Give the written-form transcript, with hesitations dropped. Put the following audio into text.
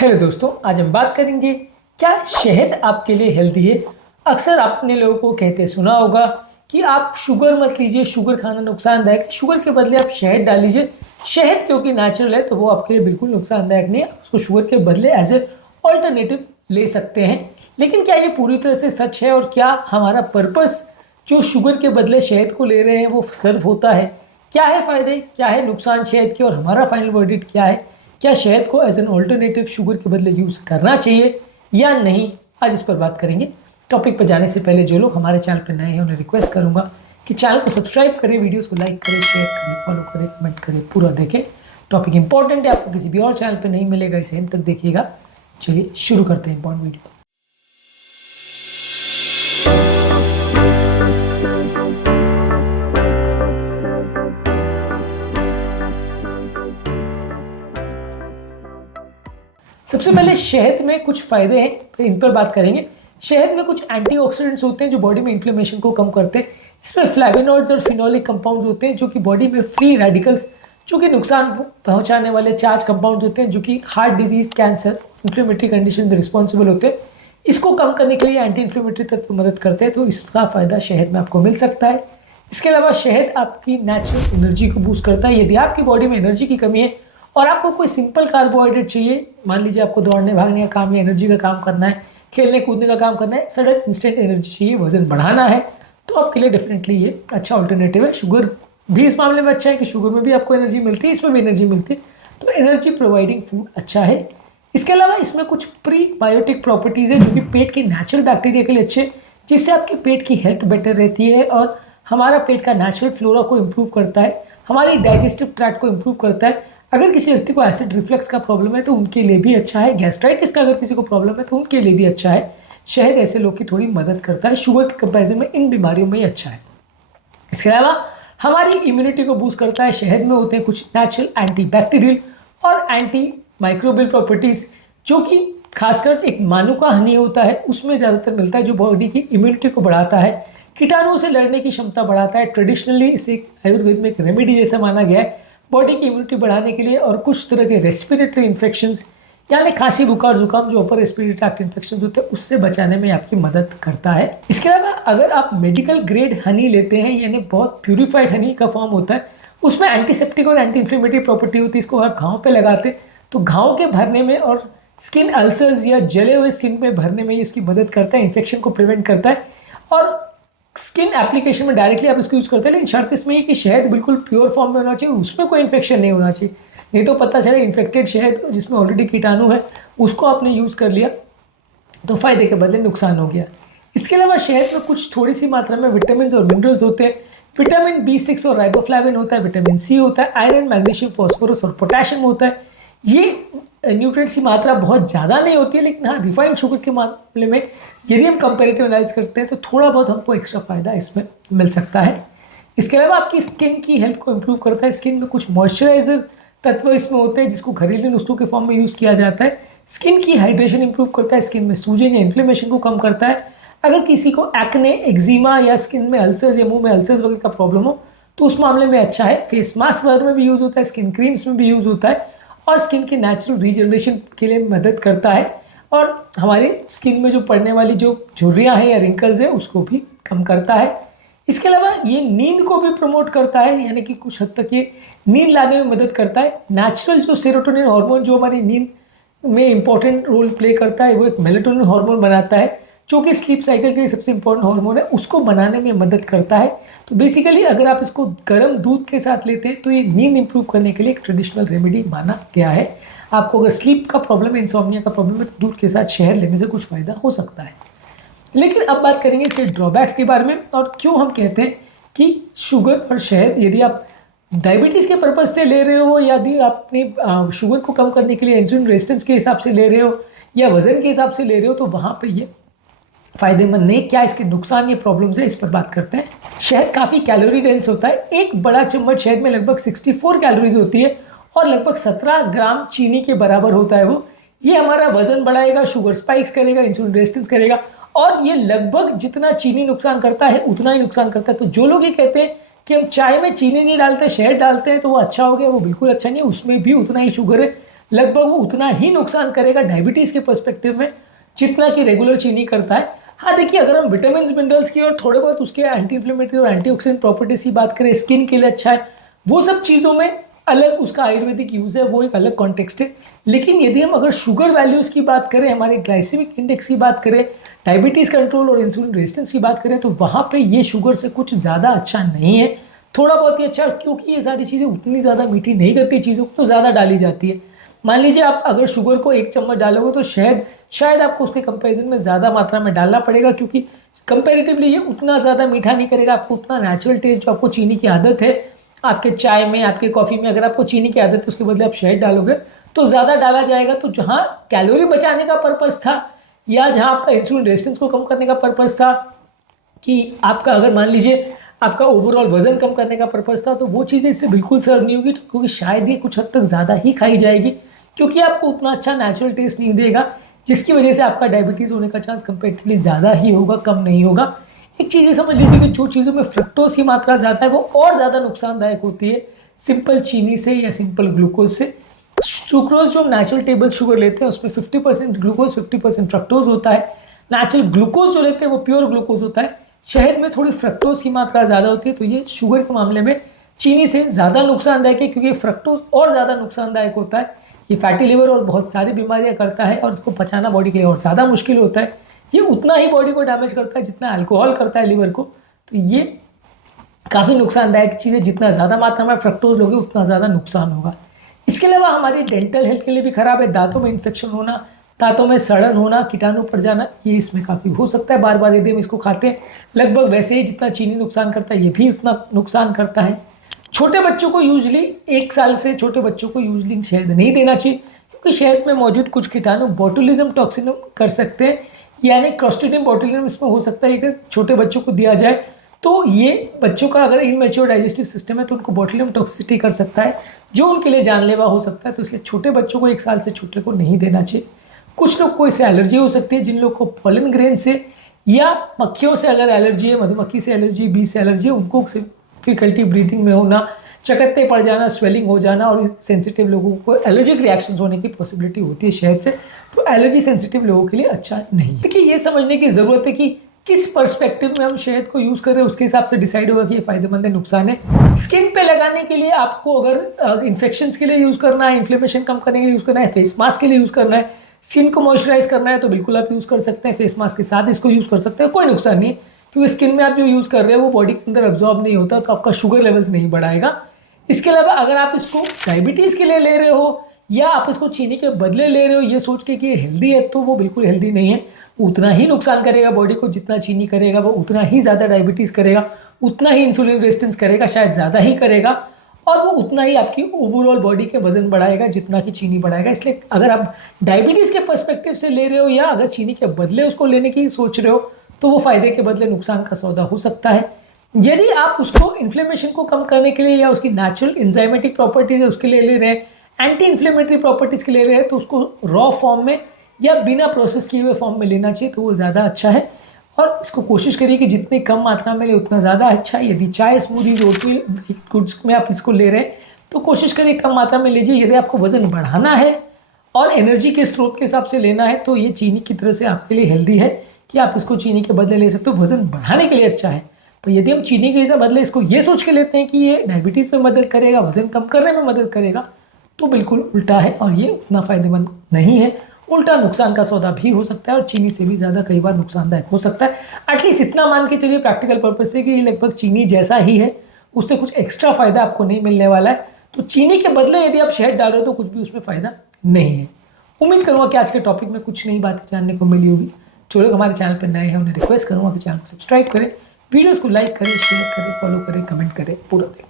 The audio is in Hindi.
हेलो दोस्तों, आज हम बात करेंगे क्या शहद आपके लिए हेल्दी है। अक्सर आपने लोगों को कहते सुना होगा कि आप शुगर मत लीजिए, शुगर खाना नुकसानदायक है, शुगर के बदले आप शहद डाल लीजिए। शहद क्योंकि नेचुरल है तो वो आपके लिए बिल्कुल नुकसानदायक नहीं है, उसको शुगर के बदले एज ए ऑल्टरनेटिव ले सकते हैं। लेकिन क्या ये पूरी तरह से सच है और क्या हमारा पर्पस जो शुगर के बदले शहद को ले रहे हैं वो सर्व होता है? क्या है फ़ायदे, क्या है नुकसान शहद के और हमारा फाइनल वर्डिक्ट क्या है? क्या शहद को एज एन ऑल्टरनेटिव शुगर के बदले यूज़ करना चाहिए या नहीं, आज इस पर बात करेंगे। टॉपिक पर जाने से पहले जो लोग हमारे चैनल पर नए हैं उन्हें रिक्वेस्ट करूंगा कि चैनल को सब्सक्राइब करें, वीडियोस को लाइक करें, शेयर करें, फॉलो करें, कमेंट करें, पूरा देखें। टॉपिक इंपॉर्टेंट है, आपको किसी भी और चैनल पर नहीं मिलेगा, इसे एंड तक देखिएगा। चलिए शुरू करते हैं इंपॉर्टेंट वीडियो। सबसे पहले शहद में कुछ फ़ायदे हैं, तो इन पर बात करेंगे। शहद में कुछ एंटीऑक्सीडेंट्स होते हैं जो बॉडी में इन्फ्लेमेशन को कम करते हैं। इसमें फ्लैवेनॉइड्स और फिनोलिक कंपाउंड्स होते हैं जो कि बॉडी में फ्री रेडिकल्स, जो कि नुकसान पहुंचाने वाले चार्ज कंपाउंड्स होते हैं, जो कि heart disease, cancer, inflammatory condition में रिस्पॉन्सिबल होते हैं। इसको कम करने के लिए एंटी इन्फ्लेमेटरी तत्व मदद करते हैं, तो इसका फ़ायदा शहद में आपको मिल सकता है। इसके अलावा शहद आपकी नेचुरल एनर्जी को बूस्ट करता है। यदि आपकी बॉडी में एनर्जी की कमी है और आपको कोई सिंपल कार्बोहाइड्रेट चाहिए, मान लीजिए आपको दौड़ने भागने का काम या एनर्जी का काम करना है, खेलने कूदने का काम करना है, सडन इंस्टेंट एनर्जी चाहिए, वजन बढ़ाना है, तो आपके लिए डेफिनेटली ये अच्छा ऑल्टरनेटिव है। शुगर भी इस मामले में अच्छा है कि शुगर में भी आपको एनर्जी मिलती है, इसमें भी एनर्जी मिलती है, तो एनर्जी प्रोवाइडिंग फूड अच्छा है। इसके अलावा इसमें कुछ प्रीबायोटिक प्रॉपर्टीज़ है जो कि पेट के नेचुरल बैक्टीरिया के लिए अच्छे, जिससे आपके पेट की हेल्थ बेटर रहती है और हमारा पेट का नेचुरल फ्लोरा को इम्प्रूव करता है, हमारी डाइजेस्टिव ट्रैक्ट को इम्प्रूव करता है। अगर किसी व्यक्ति को एसिड रिफ्लक्स का प्रॉब्लम है तो उनके लिए भी अच्छा है। गैस्ट्राइटिस का अगर किसी को प्रॉब्लम है तो उनके लिए भी अच्छा है। शहद ऐसे लोग की थोड़ी मदद करता है, शुगर के कंपैरिजन में इन बीमारियों में ही अच्छा है। इसके अलावा हमारी इम्यूनिटी को बूस्ट करता है। शहद में होते हैं कुछ नेचुरल एंटी बैक्टीरियल और एंटी माइक्रोबियल प्रॉपर्टीज़, जो कि खासकर एक मानुका हनी होता है उसमें ज़्यादातर मिलता है, जो बॉडी की इम्यूनिटी को बढ़ाता है, कीटाणुओं से लड़ने की क्षमता बढ़ाता है। ट्रेडिशनली इसे आयुर्वेद में एक रेमेडी जैसा माना गया है बॉडी की इम्यूनिटी बढ़ाने के लिए, और कुछ तरह के रेस्पिरेटरी इन्फेक्शंस यानी खांसी, बुखार, जुकाम, जो अपर रेस्पिरेटरी ट्रैक्ट इन्फेक्शन होते हैं उससे बचाने में आपकी मदद करता है। इसके अलावा अगर आप मेडिकल ग्रेड हनी लेते हैं, यानी बहुत प्यूरिफाइड हनी का फॉर्म होता है, उसमें एंटीसेप्टिक और एंटी इन्फ्लेमेटरी प्रॉपर्टी होती है। इसको आप घाव पे लगाते हैं तो घाव के भरने में और स्किन अल्सर्स या जले हुए स्किन में भरने में इसकी मदद करता है, इन्फेक्शन को प्रिवेंट करता है। और स्किन एप्लीकेशन में डायरेक्टली आप इसको यूज़ करते हैं, लेकिन शर्त इसमें है कि शहद बिल्कुल प्योर फॉर्म में होना चाहिए, उसमें कोई इन्फेक्शन नहीं होना चाहिए। नहीं तो पता चले इन्फेक्टेड शहद जिसमें ऑलरेडी कीटाणु है उसको आपने यूज़ कर लिया तो फ़ायदे के बदले नुकसान हो गया। इसके अलावा शहद में कुछ थोड़ी सी मात्रा में विटामिन और मिनरल्स होते हैं। विटामिन B6 और राइबोफ्लाविन होता है, विटामिन C होता है, आयरन, मैग्नीशियम, फॉस्फोरस और पोटेशियम होता है। ये न्यूट्रिएंट्स की मात्रा बहुत ज़्यादा नहीं होती है, लेकिन हाँ रिफाइंड शुगर के मामले में यदि हम कंपेरेटिव एनालिसिस करते हैं तो थोड़ा बहुत हमको एक्स्ट्रा फ़ायदा इसमें मिल सकता है। इसके अलावा आपकी स्किन की हेल्थ को इम्प्रूव करता है। स्किन में कुछ मॉइस्चराइजर तत्व इसमें होते हैं जिसको घरेलू नुस्खों के फॉर्म में यूज़ किया जाता है। स्किन की हाइड्रेशन इंप्रूव करता है, स्किन में सूजन या इन्फ्लेमेशन को कम करता है। अगर किसी को एक्ने, एक्जिमा या स्किन में अल्सर्स या मुंह में अल्सर्स वगैरह का प्रॉब्लम हो तो उस मामले में अच्छा है। फेस मास्क वगैरह में भी यूज़ होता है, स्किन क्रीम्स में भी यूज़ होता है और स्किन के नेचुरल रीजनरेशन के लिए मदद करता है और हमारे स्किन में जो पड़ने वाली जो झुर्रियाँ हैं या रिंकल्स हैं उसको भी कम करता है। इसके अलावा ये नींद को भी प्रमोट करता है, यानी कि कुछ हद तक ये नींद लाने में मदद करता है। नेचुरल जो सेरोटोनिन हार्मोन जो हमारी नींद में इंपॉर्टेंट रोल प्ले करता है, वो एक मेलेटोनिन हार्मोन बनाता है जो कि स्लीप साइकिल के लिए सबसे इंपॉर्टेंट हार्मोन है, उसको बनाने में मदद करता है। तो बेसिकली अगर आप इसको गर्म दूध के साथ लेते हैं तो ये नींद इंप्रूव करने के लिए एक ट्रेडिशनल रेमेडी माना गया है। आपको अगर स्लीप का प्रॉब्लम है, इंसोम्निया का प्रॉब्लम है, तो दूध के साथ शहद लेने से कुछ फ़ायदा हो सकता है। लेकिन अब बात करेंगे इसके ड्रॉबैक्स के बारे में और क्यों हम कहते हैं कि शुगर और शहद, यदि आप डायबिटीज़ के पर्पज़ से ले रहे हो, यदि आप अपनी शुगर को कम करने के लिए इंसुलिन रेजिस्टेंस के हिसाब से ले रहे हो या वज़न के हिसाब से ले रहे हो, तो वहाँ पे ये फ़ायदेमंद नहीं। क्या इसके नुकसान या प्रॉब्लम्स है, इस पर बात करते हैं। शहद काफ़ी कैलोरी डेंस होता है। एक बड़ा चम्मच शहद में लगभग 64 कैलोरीज होती है और लगभग 17 ग्राम चीनी के बराबर होता है वो। ये हमारा वज़न बढ़ाएगा, शुगर स्पाइक्स करेगा, इंसुलिन रेजिस्टेंस करेगा और ये लगभग जितना चीनी नुकसान करता है उतना ही नुकसान करता है। तो जो लोग ये कहते हैं कि हम चाय में चीनी नहीं डालते, शहद डालते हैं तो वो अच्छा हो गया, वो बिल्कुल अच्छा नहीं है, उसमें भी उतना ही शुगर है। लगभग वो उतना ही नुकसान करेगा डायबिटीज़ के पर्सपेक्टिव में जितना कि रेगुलर चीनी करता है। हाँ देखिए, अगर हम विटामिन मिनरल्स की और थोड़े बहुत उसके एंटी इन्फ्लेमेटरी और एंटीऑक्सीडेंट प्रॉपर्टीज की बात करें, स्किन के लिए अच्छा है, वो सब चीज़ों में अलग उसका आयुर्वेदिक यूज़ है, वो एक अलग कॉन्टेक्स्ट है। लेकिन यदि हम अगर शुगर वैल्यूज़ की बात करें, हमारे ग्लाइसेमिक इंडेक्स की बात करें, डायबिटीज़ कंट्रोल और इंसुलिन रेजिस्टेंस की बात करें, तो वहाँ पे ये शुगर से कुछ ज़्यादा अच्छा नहीं है। थोड़ा बहुत ही अच्छा, क्योंकि ये सारी चीज़ें उतनी ज़्यादा मीठी नहीं करती, चीज़ों को तो ज़्यादा डाली जाती है। मान लीजिए आप अगर शुगर को 1 चम्मच डालोगे तो शायद आपको उसके कंपैरिजन में ज़्यादा मात्रा में डालना पड़ेगा, क्योंकि कंपैरेटिवली ये उतना ज़्यादा मीठा नहीं करेगा आपको। उतना नेचुरल टेस्ट जो आपको चीनी की आदत है, आपके चाय में, आपके कॉफ़ी में अगर आपको चीनी की आदत है, उसके बदले आप शहद डालोगे तो ज़्यादा डाला जाएगा। तो जहाँ कैलोरी बचाने का पर्पज़ था या जहाँ आपका इंसुलिन रेजिस्टेंस को कम करने का पर्पज़ था, कि आपका अगर मान लीजिए आपका ओवरऑल वजन कम करने का पर्पज़ था, तो वो चीज़ें इससे बिल्कुल सर्व नहीं होगी, क्योंकि शायद ये कुछ हद तक ज़्यादा ही खाई जाएगी, क्योंकि आपको उतना अच्छा नेचुरल टेस्ट नहीं देगा, जिसकी वजह से आपका डायबिटीज़ होने का चांस कंपेरेटिवली ज़्यादा ही होगा, कम नहीं होगा। एक चीज़ ये समझ लीजिए कि जो चीज़ों में फ्रक्टोज की मात्रा ज़्यादा है वो और ज़्यादा नुकसानदायक होती है सिंपल चीनी से या सिंपल ग्लूकोज से। सुक्रोज जो हम नेचुरल टेबल शुगर लेते हैं उसमें 50% ग्लूकोज 50% फ्रक्टोज होता है। नेचुरल ग्लूकोज जो लेते हैं वो प्योर ग्लूकोज होता है। शहद में थोड़ी फ्रक्टोज की मात्रा ज़्यादा होती है, तो ये शुगर के मामले में चीनी से ज़्यादा नुकसानदायक है, क्योंकि फ्रक्टोज और ज़्यादा नुकसानदायक होता है। ये फैटी लिवर और बहुत सारी बीमारियां करता है और उसको पचाना बॉडी के लिए और ज़्यादा मुश्किल होता है। ये उतना ही बॉडी को डैमेज करता है जितना अल्कोहल करता है लिवर को। तो ये काफ़ी नुकसानदायक चीज़ है, जितना ज़्यादा मात्रा में फ्रक्टोज लोगे उतना ज़्यादा नुकसान होगा। इसके अलावा हमारी डेंटल हेल्थ के लिए भी ख़राब है। दांतों में इन्फेक्शन होना, दांतों में सड़न होना, कीटाणु पड़ जाना, ये इसमें काफ़ी हो सकता है बार बार यदि हम इसको खाते हैं। लगभग वैसे ही जितना चीनी नुकसान करता है ये भी उतना नुकसान करता है। छोटे बच्चों को यूजली 1 साल से छोटे बच्चों को यूजली शहद नहीं देना चाहिए, क्योंकि शहद में मौजूद कुछ कीटाणु बोटुलिज्म टॉक्सिन कर सकते हैं, यानी क्लॉस्ट्रीडियम बोटुलिज्म इसमें हो सकता है कि छोटे बच्चों को दिया जाए तो ये बच्चों का अगर इनमेच्योर डाइजेस्टिव सिस्टम है तो उनको बोटुलिज्म टॉक्सिसिटी कर सकता है, जो उनके लिए जानलेवा हो सकता है। तो इसलिए छोटे बच्चों को 1 साल से छोटे को नहीं देना चाहिए। कुछ लोग को इससे एलर्जी हो सकती है, जिन लोग को पॉलन ग्रेन से या मक्खियों से अगर एलर्जी है, मधुमक्खी से एलर्जी, बी से एलर्जी है, उनको डिफिकल्टी ब्रीथिंग में होना, चकत्ते पड़ जाना, स्वेलिंग हो जाना और सेंसिटिव लोगों को एलर्जिक रिएक्शंस होने की पॉसिबिलिटी होती है शहद से। तो एलर्जी सेंसिटिव लोगों के लिए अच्छा नहीं है। देखिए, ये समझने की ज़रूरत है कि किस पर्सपेक्टिव में हम शहद को यूज़ कर रहे हैं, उसके हिसाब से डिसाइड होगा कि ये फ़ायदेमंद है, नुकसान है। स्किन पे लगाने के लिए आपको अगर इन्फेक्शंस के लिए यूज़ करना है, इन्फ्लेमेशन कम करने के लिए यूज़ करना है, फेस मास्क के लिए यूज़ करना है, स्किन को मॉइस्चराइज करना है, तो बिल्कुल आप यूज़ कर सकते हैं। फेस मास्क के साथ इसको यूज़ कर सकते हैं, कोई नुकसान नहीं है, क्योंकि स्किन में आप जो यूज़ कर रहे हो वो बॉडी के अंदर अब्जॉर्ब नहीं होता, तो आपका शुगर लेवल्स नहीं बढ़ाएगा। इसके अलावा अगर आप इसको डायबिटीज़ के लिए ले रहे हो या आप इसको चीनी के बदले ले रहे हो ये सोच के कि ये हेल्दी है, तो वो बिल्कुल हेल्दी नहीं है। उतना ही नुकसान करेगा बॉडी को जितना चीनी करेगा, वो उतना ही ज़्यादा डायबिटीज़ करेगा, उतना ही इंसुलिन रेजिस्टेंस करेगा, शायद ज़्यादा ही करेगा, और वो उतना ही आपकी ओवरऑल बॉडी के वजन बढ़ाएगा जितना कि चीनी बढ़ाएगा। इसलिए अगर आप डायबिटीज़ के पर्सपेक्टिव से ले रहे हो या अगर चीनी के बदले उसको लेने की सोच रहे हो, तो वो फ़ायदे के बदले नुकसान का सौदा हो सकता है। यदि आप उसको इन्फ्लेमेशन को कम करने के लिए या उसकी नेचुरल इंजाइमेटिक प्रॉपर्टीज है उसके लिए ले रहे हैं, एंटी इन्फ्लेमेटरी प्रॉपर्टीज़ के लिए ले रहे हैं, तो उसको रॉ फॉर्म में या बिना प्रोसेस किए हुए फॉर्म में लेना चाहिए, तो वो ज़्यादा अच्छा है। और इसको कोशिश करिए कि जितनी कम मात्रा में ले उतना ज़्यादा अच्छा है। यदि चाय, स्मूदीज, ओटमील गुड्स में आप इसको ले रहे हैं तो कोशिश करिए कम मात्रा में लीजिए। यदि आपको वज़न बढ़ाना है और एनर्जी के स्रोत के हिसाब से लेना है तो ये चीनी की तरह से आपके लिए हेल्दी है कि आप इसको चीनी के बदले ले सकते हो, वज़न बढ़ाने के लिए अच्छा है। तो यदि हम चीनी के बदले इसको ये सोच के लेते हैं कि ये डायबिटीज़ में मदद करेगा, वज़न कम करने में मदद करेगा, तो बिल्कुल उल्टा है और ये उतना फ़ायदेमंद नहीं है। उल्टा नुकसान का सौदा भी हो सकता है और चीनी से भी ज़्यादा कई बार नुकसानदायक हो सकता है। एटलीस्ट इतना मान के चलिए प्रैक्टिकल पर्पज से कि ये लगभग चीनी जैसा ही है, उससे कुछ एक्स्ट्रा फ़ायदा आपको नहीं मिलने वाला है। तो चीनी के बदले यदि आप शहद डाल रहे हो तो कुछ भी उसमें फ़ायदा नहीं है। उम्मीद करूँगा कि आज के टॉपिक में कुछ नई बातें जानने को मिली होगी। जो लोग हमारे चैनल पर नए हैं उन्हें रिक्वेस्ट करूँगा कि चैनल को सब्सक्राइब करें, वीडियोज़ को लाइक करें, शेयर करें, फॉलो करें, कमेंट करें, पूरा देखें।